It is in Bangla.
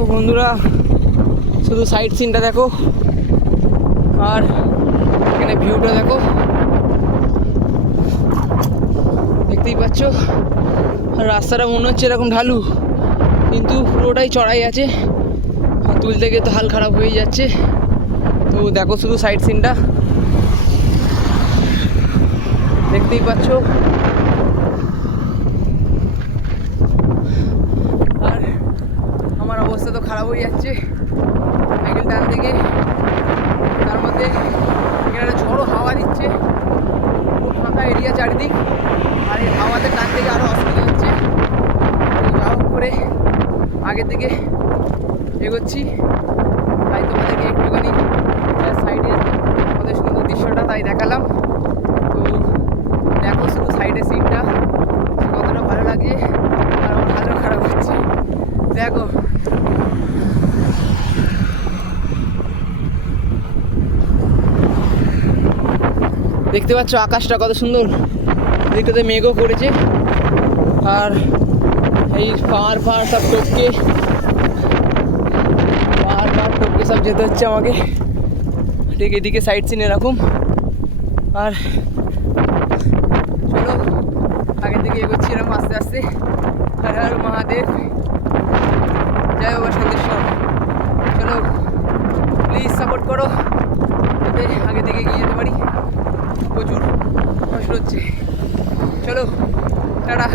তো বন্ধুরা শুধু সাইড সিনটা দেখো আর এখানে ভিউটা দেখো, দেখতেই পাচ্ছ। আর রাস্তাটা মনে হচ্ছে এরকম ঢালু, কিন্তু পুরোটাই চড়াই আছে, আর তুলতে গিয়ে তো হাল খারাপ হয়ে যাচ্ছে। তো দেখো শুধু সাইড সিনটা, দেখতেই পাচ্ছ। আর আমার অবস্থা তো খারাপ হয়ে যাচ্ছে সাইকেল টান থেকে, তার মধ্যে এখানে একটা ঝড়ো হাওয়া দিচ্ছে, খুব ফাঁকা এরিয়া চারিদিক, আর এই হাওয়াতে টান থেকে আরও অসুবিধা হচ্ছে। যা হোক করে আগের দিকে এগোচ্ছি, তাই তোমাদেরকে একটুখানি সাইডের কত সুন্দর দৃশ্যটা তাই দেখালাম। তো দেখো শুধু সাইডের সিনটা কতটা ভালো লাগে, আর আমার ভালো খারাপ হচ্ছে দেখো। দেখতে পাচ্ছ আকাশটা কত সুন্দর, দিকটাতে মেঘও করেছে, আর এই পাহাড় সব টপকে সব যেতে হচ্ছে আমাকে, ঠিক এদিকে সাইড সিন এরকম। আর চলো আগের দিকে এগোচ্ছি এরকম আস্তে আস্তে। হর হর মহাদেব, জয় বাবা সন্দেশ্বর। চলো প্লিজ সাপোর্ট করো যাতে আগের দিকে এগিয়ে যেতে পারি, প্রচুর কষ্ট হচ্ছে। চলো টাটা।